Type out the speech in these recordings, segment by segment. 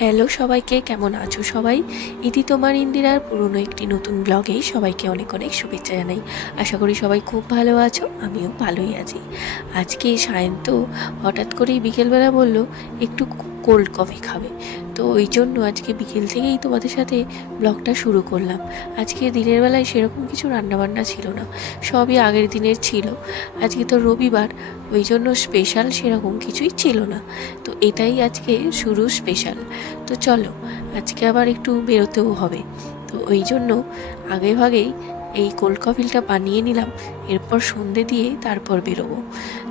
Hello সবাইকে, কেমন আছো সবাই? ইতি তোমার ইন্দিরার পুরনো একটি নতুন ব্লগেই সবাইকে অনেক অনেক শুভেচ্ছা জানাই। আশা করি সবাই খুব ভালো আছো, আমিও ভালোই আছি। আজকে সায়ন্ত হঠাৎ করেই বিকেলবেলা বলল একটু কোল্ড কফি খাবে। তো ওই জন্য আজকে বিকেল থেকেই তোমাদের সাথে ব্লগটা শুরু করলাম। আজকে দিনের বেলায় সেরকম কিছু রান্নাবান্না ছিল না, সবই আগের দিনের ছিল। আজকে তো রবিবার, ওই জন্য স্পেশাল সেরকম কিছুই ছিল না। তো এটাই আজকে শুরু স্পেশাল। তো চলো, আজকে আবার একটু বেরোতেও হবে, তো ওই জন্য আগে ভাগেই এই কোল্ড কফিটা বানিয়ে নিলাম। এরপর সন্ধে দিয়ে তারপর বেরোবো।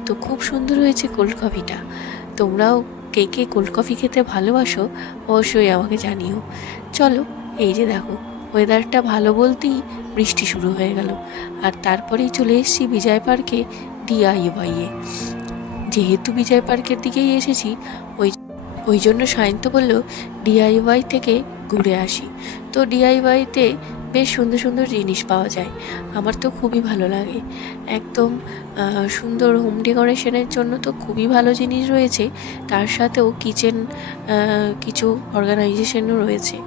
তো খুব সুন্দর হয়েছে কোল্ড কফিটা। তোমরাও কে কে কোল্ড কফি খেতে ভালোবাসো অবশ্যই আমাকে জানিও। চলো, এই যে দেখো, ওয়েদারটা ভালো বলতেই বৃষ্টি শুরু হয়ে গেল। আর তারপরেই চলে এসেছি বিজয় পার্কে ডিআইওয়াইয়ে। যেহেতু বিজয় পার্কের দিকেই এসেছি, ওই ওই জন্য সায়ন্ত বলল ডিআইওয়াই থেকে ঘুরে আসি। তো ডিআইওয়াইতে বেশ সুন্দর সুন্দর জিনিস পাওয়া যায়, আমার তো খুবই ভালো লাগে। একদম সুন্দর হোম ডেকোরেশনের জন্য তো খুবই ভালো জিনিস রয়েছে, তার সাথেও কিচেন কিছু অর্গানাইজেশনও রয়েছে।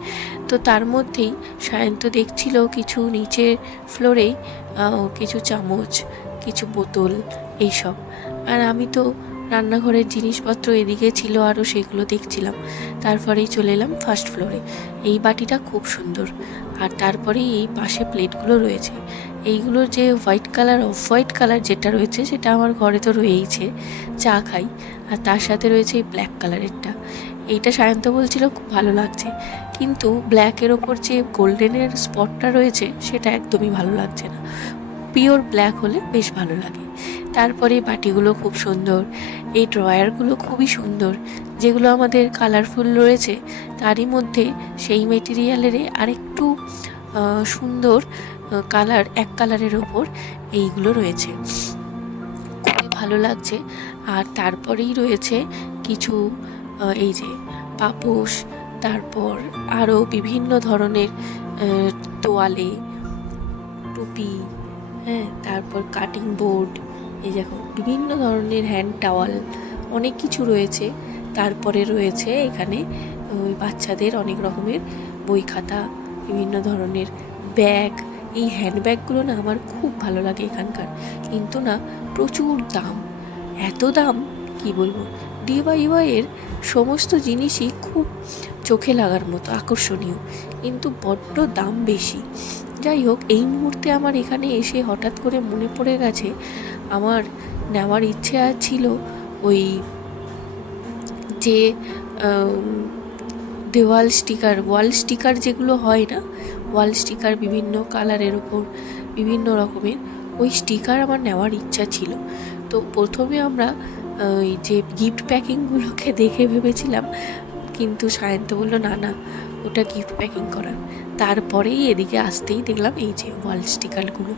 তো তার মধ্যেই সায়ন্ত দেখছিল কিছু নিচের ফ্লোরেই কিছু চামচ, কিছু বোতল, এইসব। আর আমি তো রান্নাঘরের জিনিসপত্র এদিকে ছিল আরও, সেগুলো দেখছিলাম। তারপরেই চলে এলাম ফার্স্ট ফ্লোরে। এই বাটিটা খুব সুন্দর। আর তারপরেই এই পাশে প্লেটগুলো রয়েছে। এইগুলোর যে white colour, off white colour যেটা রয়েছে সেটা আমার ঘরে তো রয়েইছে, চা খাই। আর তার সাথে রয়েছে এই ব্ল্যাক কালারেরটা। এইটা সায়ন্ত বলছিল খুব ভালো লাগছে, কিন্তু ব্ল্যাকের ওপর যে গোল্ডেনের স্পটটা রয়েছে সেটা একদমই ভালো লাগছে না। পিওর ব্ল্যাক হলে বেশ ভালো লাগে। তারপরে বাটিগুলো খুব সুন্দর, এই ড্রয়ারগুলো খুবই সুন্দর, যেগুলো আমাদের কালারফুল রয়েছে তারই মধ্যে সেই মেটেরিয়ালের আরেকটু সুন্দর কালার, এক কালারের ওপর এইগুলো রয়েছে, খুবই ভালো লাগছে। আর তারপরেই রয়েছে কিছু এই যে পাপোশ, তারপর আরও বিভিন্ন ধরনের তোয়ালে, টুপি, হ্যাঁ, তারপর কাটিং বোর্ড, এই দেখো বিভিন্ন ধরনের হ্যান্ড টাওয়াল, অনেক কিছু রয়েছে। তারপরে রয়েছে এখানে ওই বাচ্চাদের অনেক রকমের বই খাতা, বিভিন্ন ধরনের ব্যাগ। এই হ্যান্ডব্যাগগুলো না আমার খুব ভালো লাগে এখানকার, কিন্তু না প্রচুর দাম। এত দাম কি বলবো। ডিওয়াইওয়াইয়ের সমস্ত জিনিসই খুব চোখে লাগার মতো আকর্ষণীয়, কিন্তু বড্ড দাম বেশি। যাই হোক, এই মুহূর্তে আমার এখানে এসে হঠাৎ করে মনে পড়ে গেছে আমার নেওয়ার ইচ্ছে ছিল ওই যে দেওয়াল স্টিকার, ওয়াল স্টিকার যেগুলো হয় না, ওয়াল স্টিকার বিভিন্ন কালারের ওপর বিভিন্ন রকমের, ওই স্টিকার আমার নেওয়ার ইচ্ছা ছিল। তো প্রথমে আমরা ওই যে গিফট প্যাকিংগুলোকে দেখে ভেবেছিলাম, কিন্তু সায়ন্ত বললো না না, ওটা গিফট প্যাকিং করার। তারপরেই এদিকে আসতেই দেখলাম এই যে ওয়াল স্টিকারগুলো।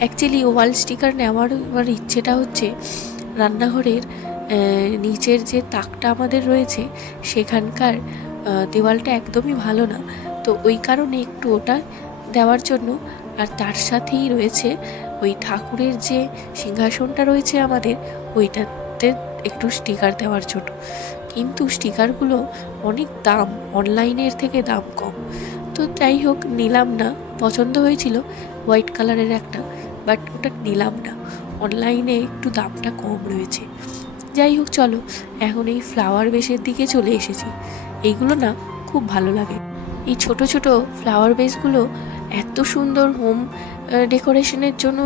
অ্যাকচুয়ালি ওয়াল স্টিকার নেওয়ার আমার ইচ্ছেটা হচ্ছে রান্নাঘরের নিচের যে তাকটা আমাদের রয়েছে সেখানকার দেওয়ালটা একদমই ভালো না, তো ওই কারণে একটু ওটা দেওয়ার জন্য। আর তার সাথেই রয়েছে ওই ঠাকুরের যে সিংহাসনটা রয়েছে আমাদের, ওইটাতে একটু স্টিকার দেওয়ার জন্য। কিন্তু স্টিকারগুলো অনেক দাম, অনলাইনের থেকে দাম কম। তো যাই হোক, নিলাম না। পছন্দ হয়েছিল হোয়াইট কালারের একটা, বাট ওটা নিলাম না, অনলাইনে একটু দামটা কম রয়েছে। যাই হোক, চলো এখন এই ফ্লাওয়ার বেসের দিকে চলে এসেছি। এইগুলো না খুব ভালো লাগে। এই ছোট ছোট ফ্লাওয়ার বেসগুলো এত সুন্দর হোম ডেকোরেশনের জন্য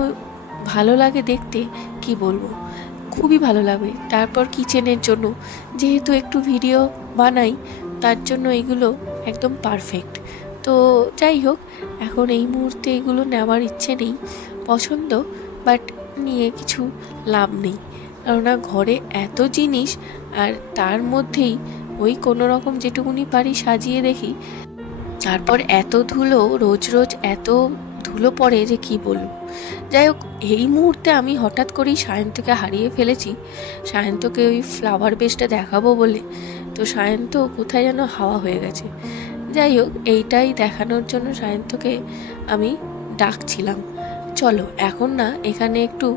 ভালো লাগে দেখতে, কি বলবো, খুবই ভালো লাগে। তারপর কিচেনের জন্য, যেহেতু একটু ভিডিও বানাই, তার জন্য এগুলো একদম পারফেক্ট। তো যাই হোক, এখন এই মুহূর্তে এগুলো নেওয়ার ইচ্ছে নেই, পছন্দ, বাট নিয়ে কিছু লাভ নেই। কেননা ঘরে এত জিনিস, আর তার মধ্যেই ওই কোনো রকম যেটুকুনি পারি সাজিয়ে দেখি। তারপর এত ধুলো, রোজ রোজ এত ধুলো পড়ে যে কি বলবো। যাই হোক, এই মুহূর্তে আমি হঠাৎ করেই সায়ন্তকে হারিয়ে ফেলেছি। সায়ন্তকে ওই ফ্লাওয়ার বেসটা দেখাবো বলে, তো সায়ন্ত কোথায় যেন হাওয়া হয়ে গেছে। যাই হোক, এইটাই দেখানোর জন্য সায়ন্তকে আমি ডাকছিলাম। চলো এখন না এখানে একটু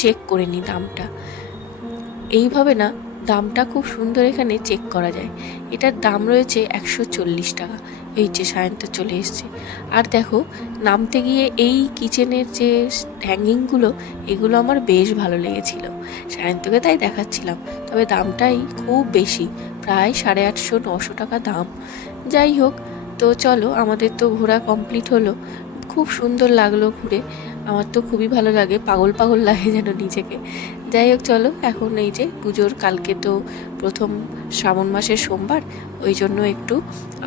চেক করে নিই দামটা। এইভাবে না দামটা খুব সুন্দর এখানে চেক করা যায়। এটার দাম রয়েছে 140 টাকা। এই যে সায়ন্ত চলে এসছে। আর দেখো, নামতে গিয়ে এই কিচেনের যে হ্যাঙ্গিংগুলো, এগুলো আমার বেশ ভালো লেগেছিল। সায়ন্তকে তাই দেখাচ্ছিলাম, তবে দামটাই খুব বেশি, প্রায় 850-900 টাকা দাম। যাই হোক, তো চলো, আমাদের তো ঘোরা কমপ্লিট হলো। খুব সুন্দর লাগলো ঘুরে, আমার তো খুবই ভালো লাগে, পাগল পাগল লাগে যেন নিজেকে। যাই হোক, চলো এখন এই যে পুজোর কালকে তো প্রথম শ্রাবণ মাসের সোমবার, ওই জন্য একটু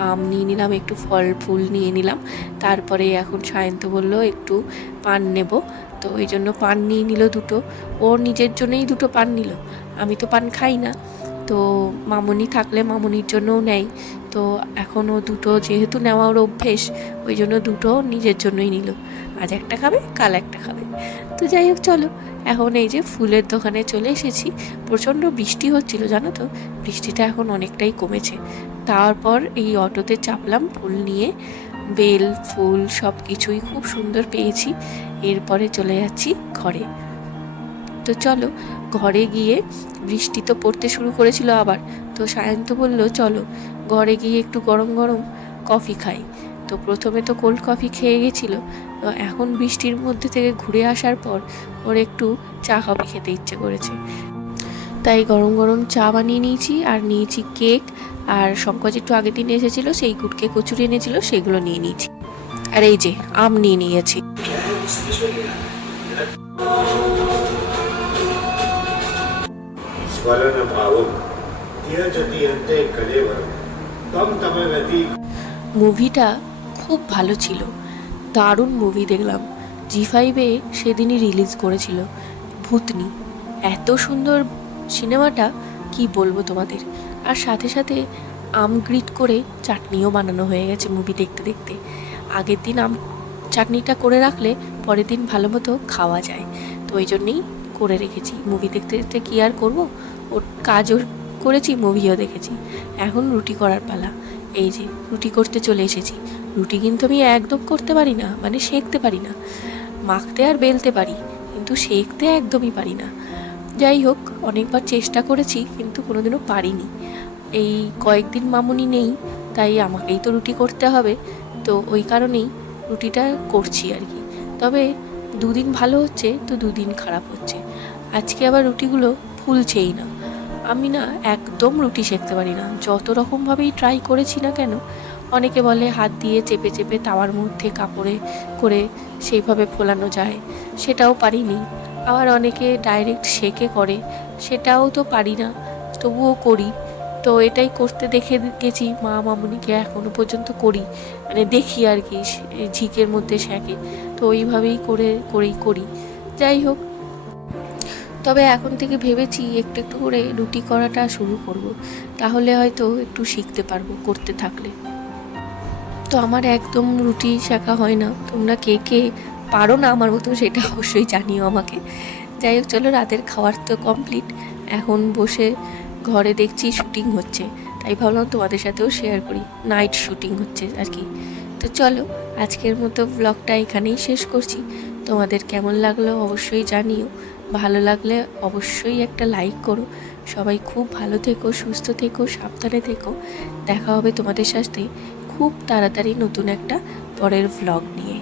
আম নিয়ে নিলাম, একটু ফল ফুল নিয়ে নিলাম। তারপরে এখন সায়ন্ত বলল একটু পান নেব, তো ওই জন্য পান নিয়ে নিল দুটো। ওর নিজের জন্যই দুটো পান নিল, আমি তো পান খাই না, তো মামনি থাকলে মামনির জন্যও নেয়। তো এখনও দুটো যেহেতু নেওয়ার অভ্যেস, ওই জন্য দুটো নিজের জন্যই নিল। আজ একটা খাবে, কাল একটা খাবে। তো যাই হোক, চলো এখন এই যে ফুলের দোকানে চলে এসেছি। প্রচণ্ড বৃষ্টি হচ্ছিল জানো তো, বৃষ্টিটা এখন অনেকটাই কমেছে। তারপর এই অটোতে চাপলাম ফুল নিয়ে, বেল ফুল সব কিছুই খুব সুন্দর পেয়েছি। এরপরে চলে যাচ্ছি ঘরে। তো চলো, ঘরে গিয়ে বৃষ্টি তো পড়তে শুরু করেছিল আবার, তো সায়ন্ত বলল চলো ঘরে গিয়ে একটু গরম গরম কফি খাই। তো প্রথমে তো কোল্ড কফি খেয়ে গেছিলো, তো এখন বৃষ্টির মধ্যে থেকে ঘুরে আসার পর ওর একটু চা কফি খেতে ইচ্ছে করেছে, তাই গরম গরম চা বানিয়ে নিয়েছি। আর নিয়েছি কেক, আর শঙ্কর একটু আগের দিন এসেছিলো, সেই কুটকে কচুরি এনেছিল, সেগুলো নিয়ে নিয়েছি। আর এই যে আম নিয়ে নিয়েছি। মুভিটা খুব ভালো ছিল, দারুণ মুভি দেখলাম। জি5-এ সেদিনই রিলিজ করেছিল ভূতনি। এত সুন্দর সিনেমাটা, কি বলবো তোমাদের। আর সাথে সাথে আম গ্রিট করে চাটনিও বানানো হয়ে গেছে মুভি দেখতে দেখতে। আগের দিন আম চাটনিটা করে রাখলে পরের দিন ভালো মতো খাওয়া যায়, তো ওই জন্যেই করে রেখেছি। মুভি দেখতে দেখতে কী আর করবো, ওর কাজও করেছি, মুভিও দেখেছি। এখন রুটি করার পালা। এই যে রুটি করতে চলে এসেছি। রুটি কিন্তু আমি একদম করতে পারি না, মানে সেঁকতে পারি না। মাখতে আর বেলতে পারি, কিন্তু সেঁকতে একদমই পারি না। যাই হোক, অনেকবার চেষ্টা করেছি, কিন্তু কোনোদিনও পারিনি। এই কয়েকদিন মামুনি নেই, তাই আমাকেই তো রুটি করতে হবে, তো ওই কারণেই রুটিটা করছি আর কি। তবে দুদিন ভালো হচ্ছে, তো দুদিন খারাপ হচ্ছে। আজকে আবার রুটিগুলো ফুলছেই না। আমি না একদম রুটি সেঁকতে পারি না, যত রকমভাবেই ট্রাই করেছি না কেন। অনেকে বলে হাত দিয়ে চেপে চেপে তাওয়ার মধ্যে কাপড়ে করে সেইভাবে ফোলানো যায়, সেটাও পারিনি। আবার অনেকে ডাইরেক্ট সেঁকে করে, সেটাও তো পারি না, তবুও করি। তো এটাই করতে দেখে গেছি মা মামুনিকে, এখনও পর্যন্ত করি, মানে দেখি আর কি, ঝিকের মধ্যে সেঁকে, তো ওইভাবেই করি। যাই হোক, তবে এখন থেকে ভেবেছি একটু একটু করে রুটি করাটা শুরু করব, তাহলে হয়তো একটু শিখতে পারবো করতে থাকলে। তো আমার একদম রুটি শেখা হয় না, তোমরা কে কে পারো না আমার মতো সেটা অবশ্যই জানিও আমাকে। যাই হোক, চলো, রাতের খাবার তো কমপ্লিট, এখন বসে ঘরে দেখছি শুটিং হচ্ছে, তাই ভাবলাম তোমাদের সাথেও শেয়ার করি। নাইট শুটিং হচ্ছে আর কি। তো চলো, আজকের মতো ব্লগটা এখানেই শেষ করছি। তোমাদের কেমন লাগলো অবশ্যই জানিও, ভালো লাগলে অবশ্যই একটা লাইক করো। সবাই খুব ভালো থেকো, সুস্থ থেকো, সাবধানে থেকো। দেখা হবে তোমাদের সাথে খুব তাড়াতাড়ি নতুন একটা পরের ভ্লগ নিয়ে।